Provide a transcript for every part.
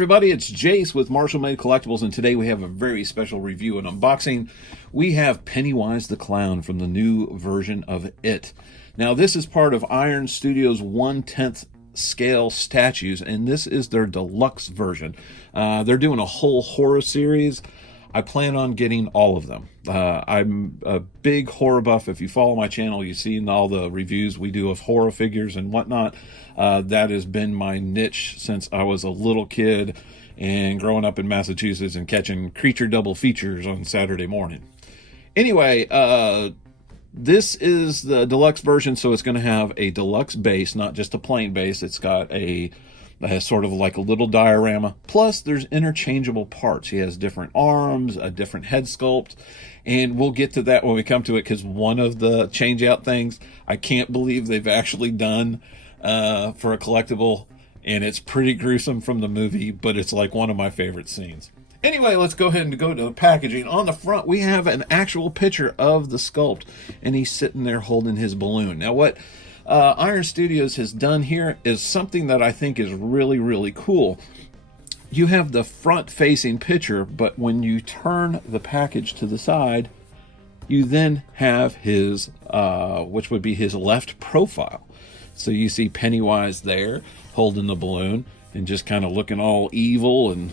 everybody, it's Jase with Marshall Made Collectibles, and today we have a very special review and unboxing. We have Pennywise the Clown from the new version of It. Now, this is part of Iron Studios 1/10 scale statues, and this is their deluxe version. They're doing a whole horror series. I plan on getting all of them. I'm a big horror buff. If you follow my channel, you've seen all the reviews we do of horror figures and whatnot. That has been my niche since I was a little kid and growing up in Massachusetts and catching creature double features on Saturday morning. Anyway, this is the deluxe version, so it's going to have a deluxe base, not just a plain base. It's got a sort of like a little diorama. Plus, there's interchangeable parts. He has different arms, a different head sculpt, and we'll get to that when we come to it, because one of the change-out things I can't believe they've actually done for a collectible, and it's pretty gruesome from the movie, but it's like one of my favorite scenes. Anyway, let's go ahead and go to the packaging. On the front, we have an actual picture of the sculpt, and he's sitting there holding his balloon. Now, what Iron Studios has done here is something that I think is really, really cool. You have the front-facing picture, but when you turn the package to the side, you then have his, which would be his left profile. So you see Pennywise there holding the balloon and just kind of looking all evil and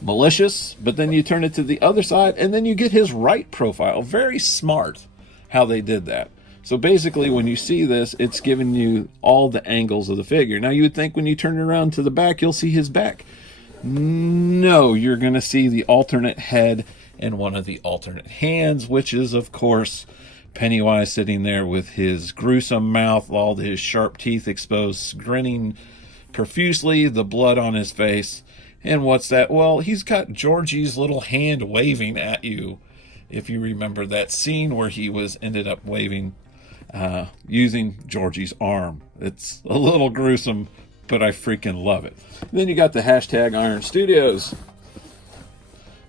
malicious. But then you turn it to the other side, and then you get his right profile. Very smart how they did that. So basically, when you see this, it's giving you all the angles of the figure. Now, you would think when you turn it around to the back, you'll see his back. No, you're going to see the alternate head and one of the alternate hands, which is, of course, Pennywise sitting there with his gruesome mouth, all his sharp teeth exposed, grinning profusely, the blood on his face. And what's that? Well, he's got Georgie's little hand waving at you. If you remember that scene where he ended up waving using Georgie's arm. It's a little gruesome, but I freaking love it. And then you got the hashtag Iron Studios.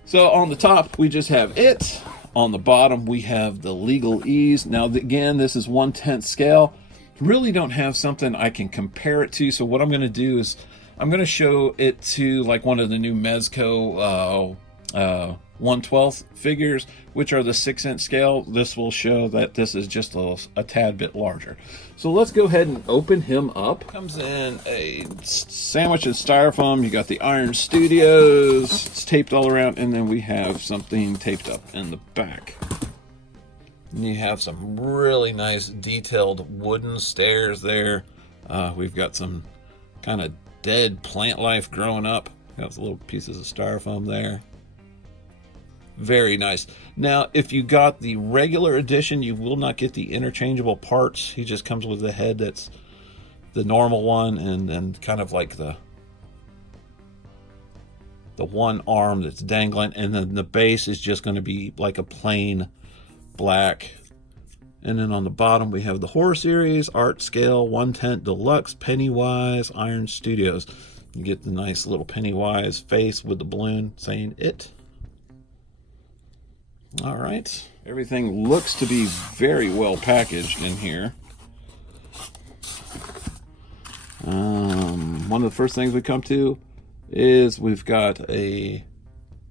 So on the top, we just have It. On the bottom, we have the Legalese. Now, again, this is 1/10 scale. Really don't have something I can compare it to, so what I'm going to do is I'm going to show it to like one of the new Mezco 1/12 figures, which are the 6-inch scale. This will show that this is just a tad bit larger. So let's go ahead and open him up. Comes in a sandwich in styrofoam. You got the Iron Studios. It's taped all around, and then we have something taped up in the back. And you have some really nice detailed wooden stairs there. We've got some kind of dead plant life growing up. Got little pieces of styrofoam there. Very nice. Now, if you got the regular edition, you will not get the interchangeable parts. He just comes with the head that's the normal one, and kind of like the one arm that's dangling, and then the base is just going to be like a plain black. And then on the bottom, we have the horror series, art scale, 1/10 deluxe, Pennywise, Iron Studios. You get the nice little Pennywise face with the balloon saying It. All right, everything looks to be very well packaged in here. One of the first things we come to is we've got a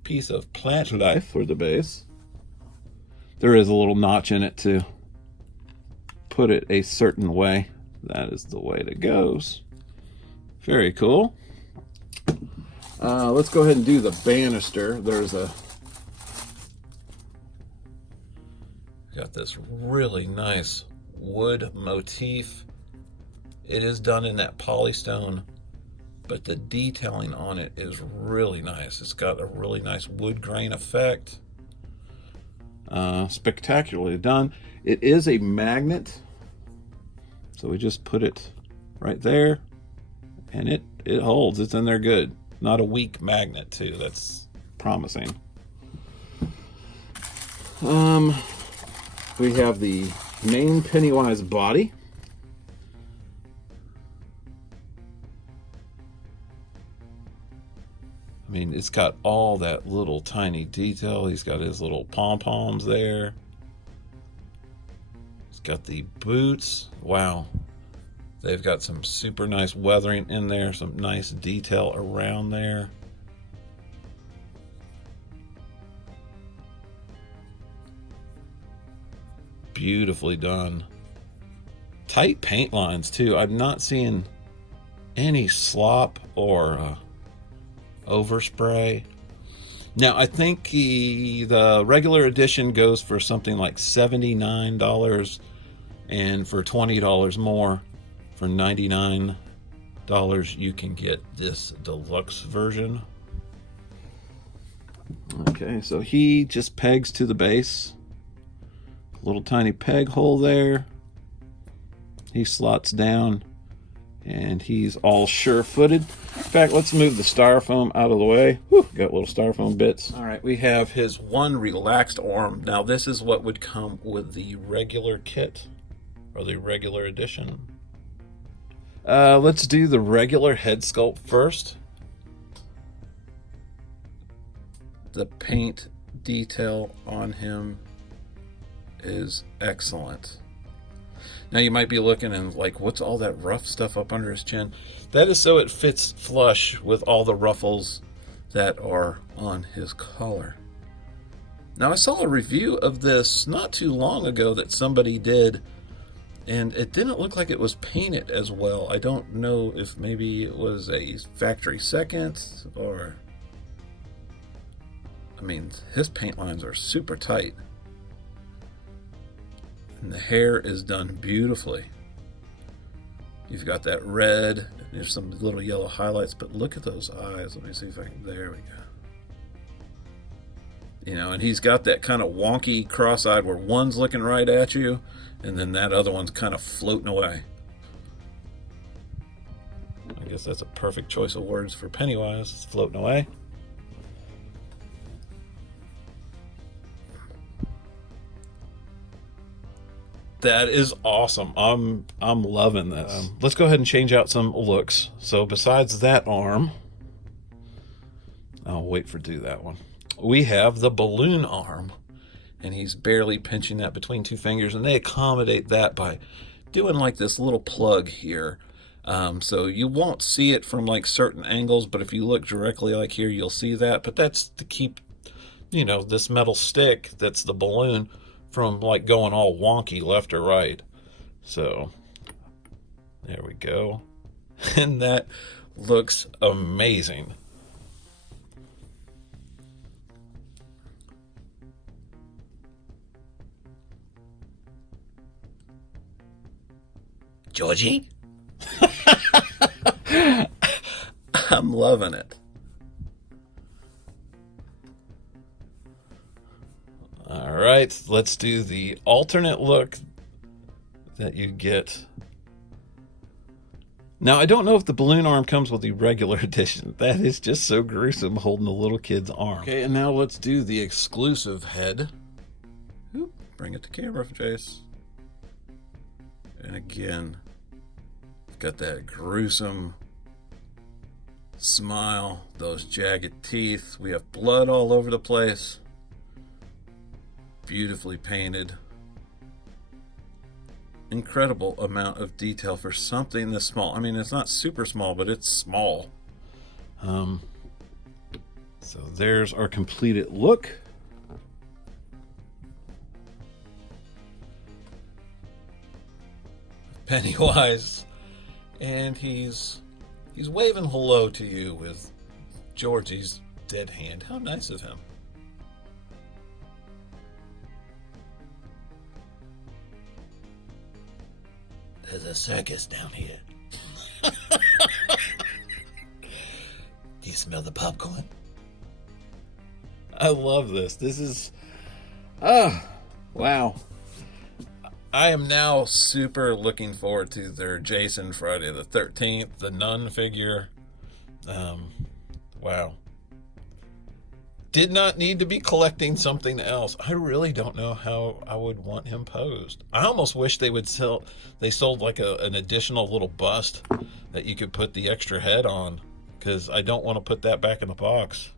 piece of plant life for the base. There is a little notch in it to put it a certain way. That is the way it goes. Very cool. Let's go ahead and do the banister. There's got this really nice wood motif. It is done in that polystone, but the detailing on it is really nice. It's got a really nice wood grain effect. Spectacularly done. It is a magnet, so we just put it right there, and it holds. It's in there good. Not a weak magnet too. That's promising. We have the main Pennywise body. I mean, it's got all that little tiny detail. He's got his little pom-poms there. He's got the boots. Wow. They've got some super nice weathering in there, some nice detail around there. Beautifully done. Tight paint lines too. I'm not seeing any slop or overspray. Now I think the regular edition goes for something like $79, and for $20 more, for $99, you can get this deluxe version. Okay, so he just pegs to the base. Little tiny peg hole there. He slots down and he's all sure-footed. In fact, let's move the styrofoam out of the way. Whew, got little styrofoam bits. All right, we have his one relaxed arm. Now this is what would come with the regular kit or the regular edition. Let's do the regular head sculpt first. The paint detail on him is excellent. Now you might be looking and like, what's all that rough stuff up under his chin? That is so it fits flush with all the ruffles that are on his collar. Now I saw a review of this not too long ago that somebody did, and it didn't look like it was painted as well. I don't know if maybe it was a factory second or... I mean, his paint lines are super tight. And the hair is done beautifully. You've got that red, there's some little yellow highlights, but look at those eyes. Let me see if I can, there we go. You know, and he's got that kind of wonky cross-eyed where one's looking right at you, and then that other one's kind of floating away. I guess that's a perfect choice of words for Pennywise. It's floating away. That is awesome. I'm loving this. Let's go ahead and change out some looks. So besides that arm, I'll wait for do that one. We have the balloon arm, and he's barely pinching that between two fingers, and they accommodate that by doing like this little plug here. So you won't see it from like certain angles, but if you look directly like here, you'll see that. But that's to keep, you know, this metal stick that's the balloon from like going all wonky left or right. So there we go. And that looks amazing. Georgie? I'm loving it. All right, let's do the alternate look that you get. Now, I don't know if the balloon arm comes with the regular edition. That is just so gruesome, holding the little kid's arm. Okay, and now let's do the exclusive head. Oop, bring it to camera, Jase. And again, got that gruesome smile, those jagged teeth. We have blood all over the place. Beautifully painted. Incredible amount of detail for something this small. I mean, it's not super small, but it's small. So there's our completed look. Pennywise, and he's waving hello to you with Georgie's dead hand. How nice of him. There's a circus down here. Do you smell the popcorn? I love this. This is... wow. I am now super looking forward to their Jason Friday the 13th, the Nun figure. Wow. Did not need to be collecting something else. I really don't know how I would want him posed. I almost wish they sold like an additional little bust that you could put the extra head on, because I don't want to put that back in the box.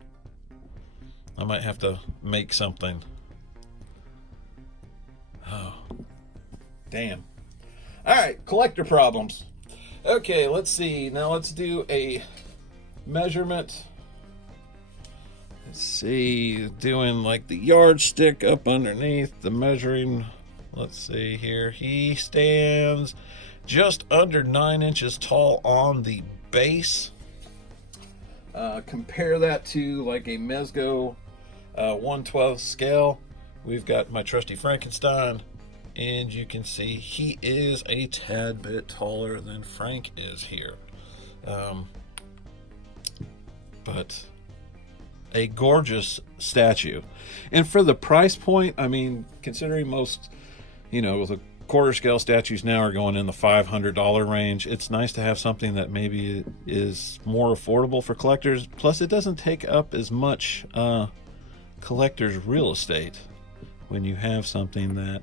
I might have to make something. Oh. Damn. All right, collector problems. Okay, let's see. Now let's do a measurement. Let's see, doing like the yardstick up underneath the measuring. Let's see here. He stands just under 9 inches tall on the base. Compare that to like a Mezco 1/12 scale. We've got my trusty Frankenstein, and you can see he is a tad bit taller than Frank is here. But a gorgeous statue. And for the price point, I mean, considering most, the quarter scale statues now are going in the $500 range, it's nice to have something that maybe is more affordable for collectors. Plus, it doesn't take up as much collector's real estate when you have something that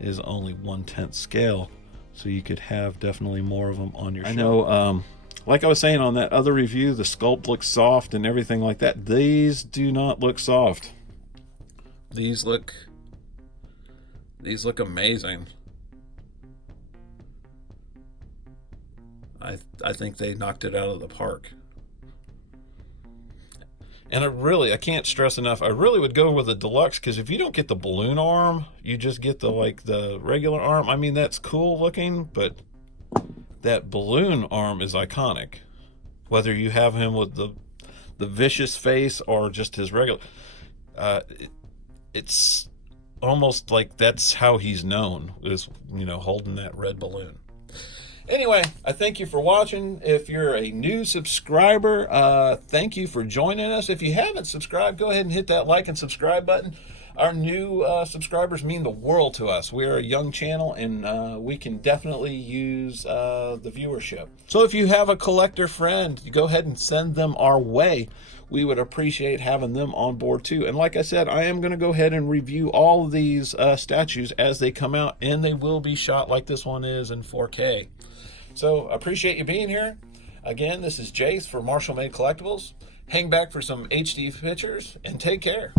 is only 1/10 scale. So you could have definitely more of them on your shelf. I know, like I was saying on that other review, the sculpt looks soft and everything like that. These do not look soft. These look amazing. I think they knocked it out of the park. And I can't stress enough, I really would go with a deluxe, because if you don't get the balloon arm, you just get the regular arm. I mean, that's cool looking, but that balloon arm is iconic. Whether you have him with the vicious face or just his regular, it's almost like that's how he's known, is holding that red balloon. Anyway, I thank you for watching. If you're a new subscriber, thank you for joining us. If you haven't subscribed, go ahead and hit that like and subscribe button. Our new subscribers mean the world to us. We're a young channel, and we can definitely use the viewership. So if you have a collector friend, you go ahead and send them our way. We would appreciate having them on board too. And like I said, I am going to go ahead and review all of these statues as they come out, and they will be shot like this one is in 4K. So I appreciate you being here. Again, this is Jase for Marshall Made Collectibles. Hang back for some HD pictures, and take care.